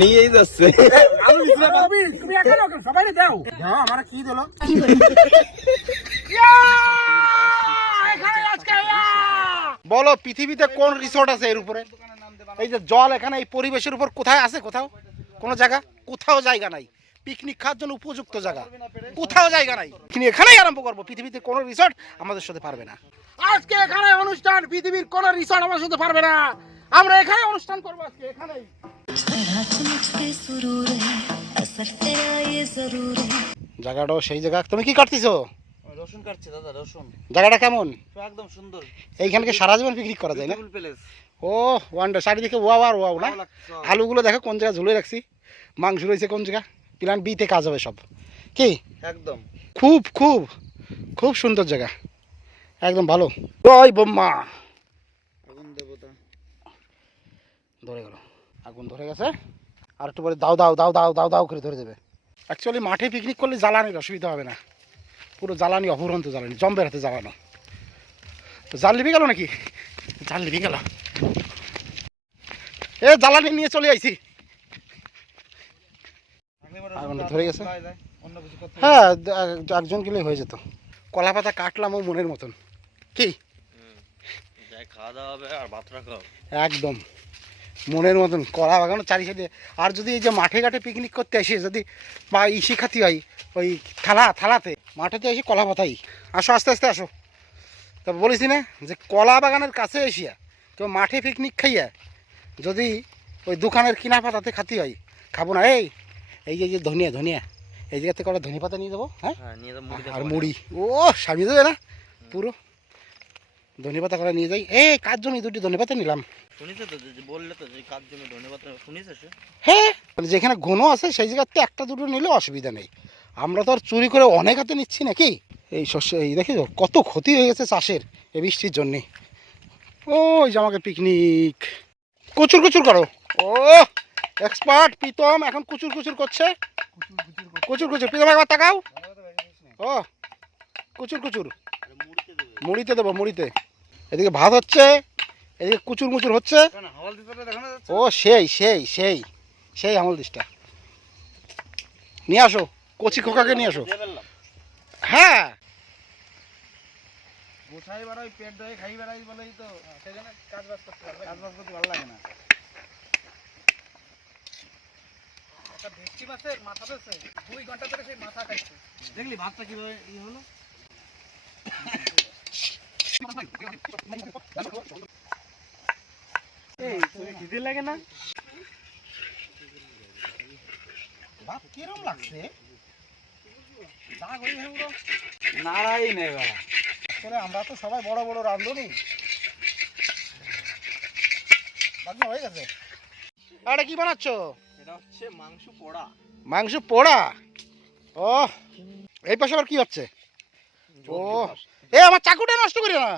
নিয়েই যাচ্ছে। তুমি এখানে সবাই দাও দাও আমার কি দিল বলো পৃথিবীতে কোন রিসোর্ট আছে এর উপরে? এই যে জল এখানে এই পরিবেশের উপর কোথায় আছে? কোথাও কোনো জায়গা, কোথাও জায়গা নাই পিকনিক খাওয়ার জন্য উপযুক্ত জায়গা, কোথাও জায়গা নাই। এখানেই আরম্ভ করবো, পৃথিবীতে কোনো রিসোর্ট আমাদের সাথে পারবে না। আজকে এখানে অনুষ্ঠান, পৃথিবীর কোন রিসোর্ট আমার সাথে পারবে না। আমরা এখানে অনুষ্ঠান করবো আজকে, এখানেই। জায়গাটাও সেই জায়গা। তুমি কি কাটতেছো? রসুন কাটছে দাদা, রসুন। জায়গাটা কেমন? একদম সুন্দর। এইখানকে সারা জীবন পিকনিক করা যায় না? ও ওয়ান্ডার, চারিদিকে ওয়াও আর ওয়াও না? আলুগুলো দেখো কোন জায়গায় ঝুলে রাখছি, মাংস রয়েছে কোন জায়গা। প্ল্যান বিতে কাজ হবে সব। কি একদম খুব খুব খুব সুন্দর জায়গা, একদম ভালো। জয় বোম্মা। আগুন দেবতা ধরে গেল, আগুন ধরে গেছে। আর একটু পরে দাও দাও দাও দাও দাও দাও করে ধরে দেবে। অ্যাকচুয়ালি মাঠে পিকনিক করলে জ্বালানির অসুবিধা হবে না, পুরো জ্বালানি অফুরন্ত জ্বালানি, জম্বের হাতে জ্বালানো। জাল লিবি গেল নাকি? জাল লিবি গেল। এ জ্বালানি নিয়ে চলে আইছি। আগুনটা ধরে গেছে। হ্যাঁ একজন গেলে হয়ে যেত। কলা পাতা কাটলাম ও মনের মতন। কি খাওয়া দাওয়া হবে আর ভাত রাখা হবে একদম মনের মতন, কলা বাগানো চারি সাইডে। আর যদি এই যে মাঠে ঘাটে পিকনিক করতে আসে, যদি বা ইসি খাতি হয় ওই থালাতে, মাঠেতে এসে কলা পাতাই। আসো আস্তে আস্তে আসো। তবে বলেছি না যে কলা বাগানের কাছে এসিয়া তো মাঠে পিকনিক খাইয়া যদি ওই দোকানের কিনা পাতাতে খাতি হয়, খাবো না। এই যে ধনিয়া ধনিয়া এই জায়গাতে কটা ধনিয়া পাতা নিয়ে যাবো। হ্যাঁ আর মুড়ি, ও সামিয়ে দেবে না পুরো। ধনিয়া পাতা করে নিয়ে যাই। কার জন্য দুটি ধনিয়া পাতা নিলাম? শুনিছো তো, যে বললে তো যে কার জন্য ধন্যবাদ, শুনিছো সে? হ্যাঁ যেখানে ঘন আছে সেই জায়গাতে একটা দুটো নিলে অসুবিধা নেই। আমরা তো আর চুরি করে অনেক হাতে নিচ্ছি নাকি। এই শস্য এই দেখি কত ক্ষতি হয়ে গেছে চাষের এই বৃষ্টির জন্যে। ওই যে আমাকে পিকনিক কুচুর কুচুর করো। ও এক্সপার্ট প্রীতম এখন কুচুর কুচুর করছে। কুচুর কুচুর প্রীতম একবার তাকাও। ও কুচুর কুচুর মুড়িতে দেবো, মুড়িতে। এদিকে ভাত হচ্ছে, এদিকে কুচুর মুচুর হচ্ছে। ও সেই সেই সেই সেই আমল দিসটা নিয়ে আসো, কচি খোকাকে নিয়ে আসো। হ্যাঁ গোছাই বেড়াই পেট ধরে খাই বেড়াই বলেই তো সেখানে কাজ বাজ করতে ভালো লাগে না। একটা ভেটকি মাছের মাথা পেয়েছে 2 ঘন্টা ধরে সেই মাথা খাইছে। দেখলি ভাতটা কিভাবে ইয়ে হলো। খিদে লাগে না? ভাত কিরম লাগছে? নাড়াই নেই বাবা। আমরা তো সবাই বড় বড় রাঁধুনি। বাকি হয়ে গেছে। আরে কি বানাচ্ছ? এটা হচ্ছে মাংস পোড়া। মাংস পোড়া? ও এই পাশে আবার কি হচ্ছে? ও আমার চাকুটা নষ্ট করি না,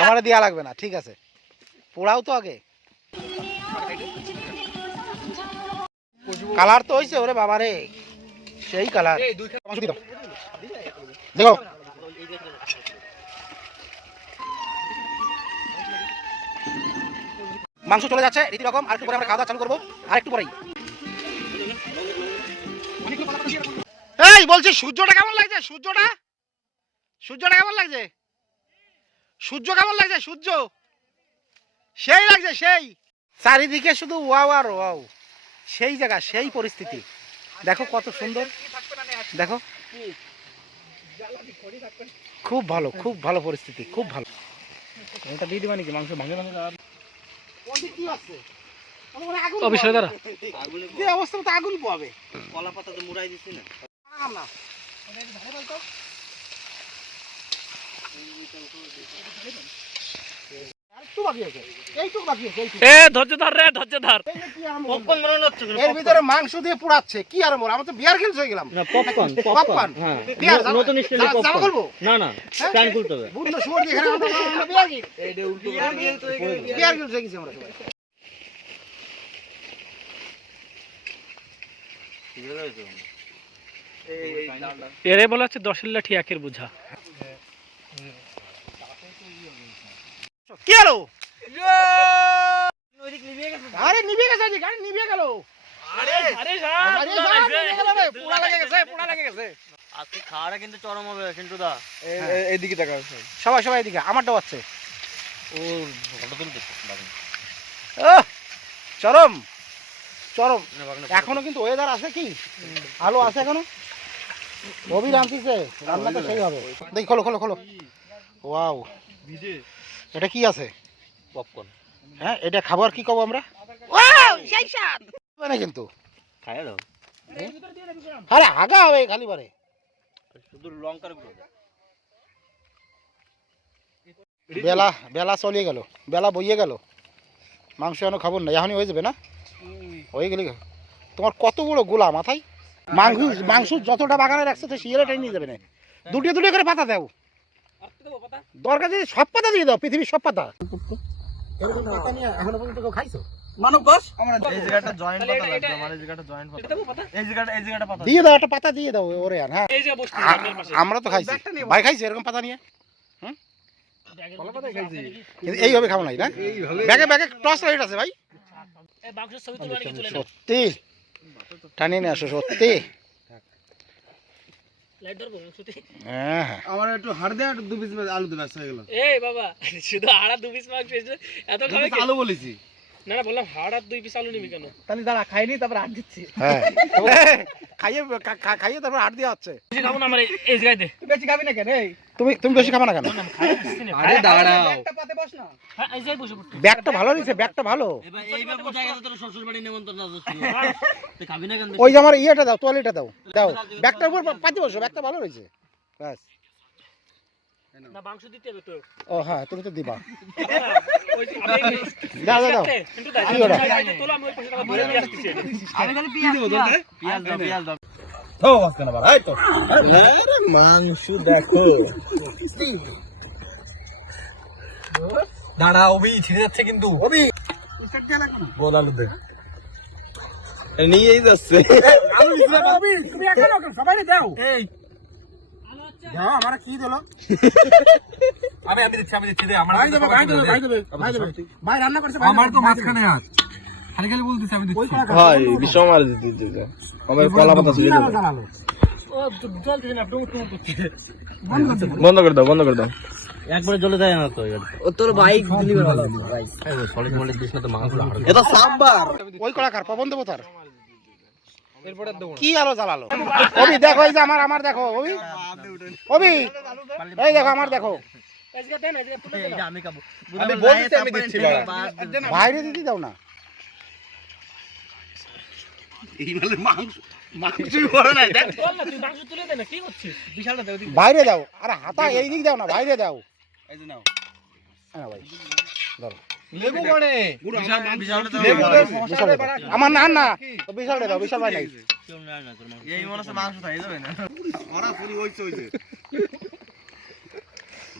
আমার দেয়া লাগবে না, ঠিক আছে। পোড়াও তো আগে। কালার তো হয়েছে ওরে বাবারে, সেই কালার। দেখো মাংস চলে যাচ্ছে রীতি রকম। আর একটু পরে আমরা খাওয়া দাওয়া চালু করবো, আর একটু পরেই। এই বলছি সূর্যটা কেমন লাগছে? সূর্যটা সূর্যটা কেমন লাগছে? সূর্য কেমন লাগছে? সূর্য সেই লাগছে, সেই। চারিদিকে শুধু ওয়াও আর ওয়াও, সেই জায়গা সেই পরিস্থিতি। দেখো কত সুন্দর, দেখো খুব ভালো, খুব ভালো পরিস্থিতি, খুব ভালো। এটা দিয়ে দিবা নাকি মাংস ভাঙে ভাঙে? অবস্থা তো আগুন পাবে। কলা পাতাতে মুড়াই দিছি না। এর ভিতরে মাংস দিয়ে পুড়াচ্ছে কি আর বল, আমার তো বিয়ার খেলছ হয়ে গেলাম। পপকর্ন পপকর্ন নতুন স্টাইলে পপকর্ন খুলবো না না প্যান খুলতে হবে। বুদ্ধ শুয়োর দিয়ে এখানে আমরা বিয়ার কি এইটা উল্টো বিয়ার খেলছ হয়ে গেছি আমরা সবাই। এরে বলা হচ্ছে 10 লাঠি একের বোঝা। কি হলো? আরে নিভে গেছে জি, গাড়ি নিভে গেল। আরে আরে স্যার, নিভে গেল রে, পোড়া লেগে গেছে। আজকে খাওয়াটা কিন্তু চরম হবে কিন্তু দা। এইদিকে তাকাও সবাই এদিকে, আমারটাও আছে। ও ফটো তুলতেছে দারুণ। চরম এখনো কিন্তু ওয়েদার আছে কি, আলো আছে এখনো। রবি রান্তিছে, রান্না তো সেই হবে। দেখি খোলো। ওয়াও, এটা কি আছে? পপকর্ন হ্যাঁ, এটা খাবার কি কব আমরা? ওয়াও, সেই স্বাদ না কিন্তু। খাইয়া দাও। আরে আগা হবে খালি বারে। শুধু লঙ্কার গুঁড়ো দাও। বেলা চলিয়ে গেল, বেলা বইয়ে গেল, মাংস এখনো খাবার না, এখনই হয়ে যাবে না? হয়ে গেলে তোমার কত বড় গোলা মাথায়। মাংস যতটা বাগানে রাখছে তো শিয়ালটাই নিয়ে যাবে না। দুটি করে পাতা দাও, দরকার যদি সব পাতা দিয়ে দাও, পৃথিবীর সব পাতা। এখনো পর্যন্ত কেউ খাইছো? এই জায়গাটা জয়েন্ট পাতা লাগবে আমার, এই জায়গাটা জয়েন্ট পাতা, এই জায়গাটা পাতা দিয়ে দাও, একটা পাতা দিয়ে দাও ওরে। আর হ্যাঁ, এই যে বসছি সামনের পাশে। আমরা তো খাইছি, ভাই খাইছি এরকম পাতা নিয়ে। কলা পাতাই খাইছি। কিন্তু এইভাবে খাবো নাই না, ব্যাগে টস লাইট আছে ভাই। এই মাংসের ছবি তুলে নাকি তুলে নাও। সত্যি টানিয়ে নিয়ে আসো, সত্যি। লাইট ধরবো মাংসতে। হ্যাঁ, আমার একটু হাড় দে, আর 2 পিস আলু দে, ব্যাস হয়ে গেল। এই বাবা, শুধু হাড় আর 2 পিস মাংস এসে এত খাবে কি? আলু বলেছি। না বললাম হাড় আর 2 পিস আলু নিবি কেন? তাহলে দাঁড়া, খাইনি তারপর হাড় দিচ্ছি। হ্যাঁ, খাইয়ে তারপর হাট দেওয়া হচ্ছে। বেশি খাবো না আমার এই জায়গায় দে। বেশি খাবি না কেন? এই তুমি বেশি খাবা না কেন? খাই দিচ্ছি না। আরে দাঁড়াও, একটা পাতে বস না। হ্যাঁ, এই জায়গায় বসে পড়তে। ব্যাগটা ভালো নিছে, ব্যাগটা ভালো। এইবার বুঝা গেছে তোর শ্বশুর বাড়ি নেমন্তন্ন আছে। তুই খাবি না কেন? ওই যে আমার ইয়েটা দাও, তোয়ালিটা দাও, ব্যাগটার উপর পাতি বসো, ব্যাগটা ভালো রয়েছে। ব্যাস। না মাংস দিতে হবে তো। ও হ্যাঁ, তুমি তো দিবা। ওই যে আমি দাও কিন্তু দাও। কি ওটা? এই তোলা আমি ওই পাশে টাকা ধরে নিয়ে আসতেছি। আমি খালি পিয়াজ দেবো তোর, পিয়াজ দাও। ও আজকে না ভাই তো। আরে মাংস দেখো। দাঁড়া, ওবি ছিড়ে যাচ্ছে কিন্তু। ওবি স্টার্ট দেয়া লাগবে না। গোল আলু দে। নিয়েই যাচ্ছে। আলু দিছি না বাবি, তুমি একা নাও, সবাইরে দাও। এই দাও, আমারে কি দিলো? আমি দিচ্ছি দে। আমার ভাই দেবে। ভাই রান্না করছে, ভাই আমার তো দেবে, ভাই মাঝখানে আছ। খালি বলতেছি আমি ওই দিচ্ছি। কলা খাও। ভাই বিষম আর দিতে দিতে। আমার কলা পাতা কি ছিড়ে নাম যাবে। জানালো? ও জল দিন না, ডুম ডুম করতে। বন্ধ করে দাও। একবারে জ্বলে দেয় না তো। ও তোর বাইক দিলি ভালো। সলিড মলিড দিস না তো মাংস হাড়। এটা সাম্বার। ওই কলাকার পবন দেবো তার এরপরে দেবো। কি আলো জ্বালালো। অবি দেখো, এই যে আমার দেখো, অবি এই দেখো, আমার দেখো। এই জায়গা দেন, এই জায়গা তুলে দেন। আমি খাবো। আমি বলছি আমি দিচ্ছি বাবা। বাইরে দিতে দাও না, এই মানে মাংসই বড় নাই, দেখ। বল না, তুই মাংস তুলে দে না, কি করছিস? বিশালটা দেও। বাইরে দাও। আরে হাতা এই দিক দাও না, বাইরে দাও। এই যে নাও। হ্যাঁ ভাই, ধরো। লেবু কোনে? বিশালটা দাও। লেবু দে। বিশাল দাও। আমার না, বিশাল দাও, বিশাল ভাই নাই। কেউ নেয় না তোর মাংস। এই মনে হচ্ছে মাংস থাই যাবে না। সরাসরি হইছে।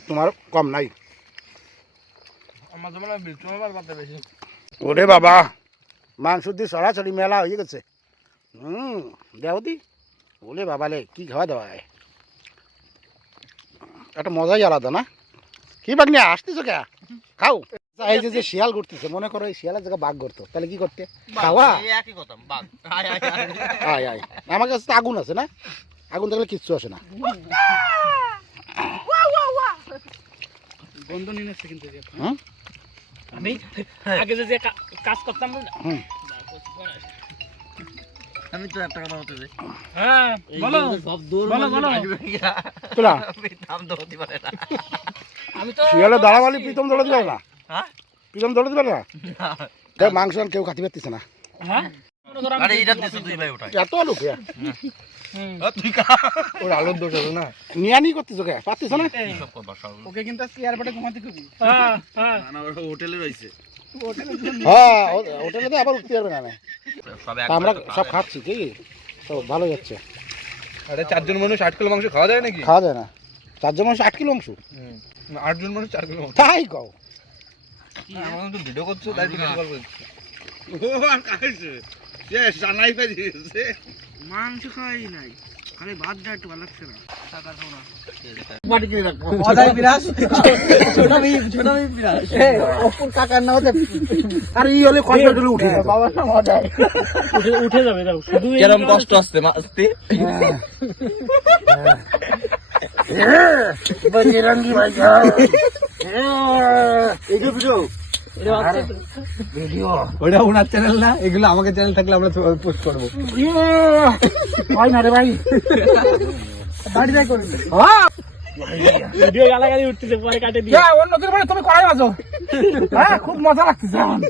তোমার কম নাই। আমার জমানা বিচমাবার পাতে বেশি। ওরে বাবা, মাংস দিয়ে সরাসরি মেলা হয়ে গেছে। দেওদি বলে বাবালে কি খাওয়া দাওয়া, একটা মজাই আলাদা না? কি বাঘ নিয়ে আসতেছো কে? খাও। এই যে শিয়াল ঘুরতেছে, মনে করো এই শিয়ালের জায়গায় বাঘ ঘুরতো, তাহলে কি করতে? খাওয়া। এই একই কথা, বাঘ। আয়। আয় আমার কাছে তো আগুন আছে না, আগুন থাকলে কিচ্ছু আসে না। বন্ধ নিয়ে নেছে কিন্তু। হুম আমি আগে যে কাজ করতাম না। হুম। আমি তো একটা কথা বলতে চাই। হ্যাঁ, বলো। সব দূর বলো। তোলা দাম তো হতে পারে না। আমি তো শিয়ালের দাঁড়াবালি প্রীতম দৌড়ে দিবে না, হ্যাঁ? প্রীতম দৌড়ে দিবে না। দেখ মাংস আর কেউ খাতে পারতেছে না। হ্যাঁ, আরে এটা দিছ তুই ভাই ওটাই। এত লোক তুই খা। ওর আলোর দোষ আছে না। নিয়ানি করতেছো কে? পারতেছো না? সব কথা সব। ওকে কিন্তু আজকে এয়ারপোর্টে ঘুমাতে খুবই। হ্যাঁ। না ওটা হোটেলে রইছে। হ্যাঁ, হোটেলে তো আবার উঠতে পারবে না। সব তা আমরা সব খাচ্ছি, কি তো ভালো যাচ্ছে। আরে 4 জন মানুষ 8 কিলো মাংস খাওয়া যায় নাকি? খাওয়া যায় না। 4 জন মানুষ 8 কিলো মাংস? 8 জন মানুষ 4 কিলো মাংস। তাই কও। আমরা তো ভিডিও করছো তাই তো কিছু বলবো। ও আর খাইছে। সে জানাই পাইছে। মাংস খাই নাই। খালি ভাতটা একটু ভালো লাগছে না। মাটি কিনে রাখবো। অদাই বিরাজ ছোট ভাই বিরাজ অপুর কাকার নাম হচ্ছে আর ই হলে কন্ট্রোল উঠে যাবে। বাবার নাম অদাই উঠে যাবে দেখো শুধু কেরম কষ্ট আসছে মাস্তি বজরঙ্গি ভাই এই যে ভিডিও ওটা ওনার চ্যানেল না, এগুলো আমাকে চ্যানেল থাকলে আমরা পোস্ট করবো। ভাই না রে ভাই বাড়ি যাই করবে ভিডিও গালাগালি উঠতেছে পরে কাটে দিয়ে অন্য কিছু তুমি করাই আছো। হ্যাঁ খুব মজা লাগতেছে এখন।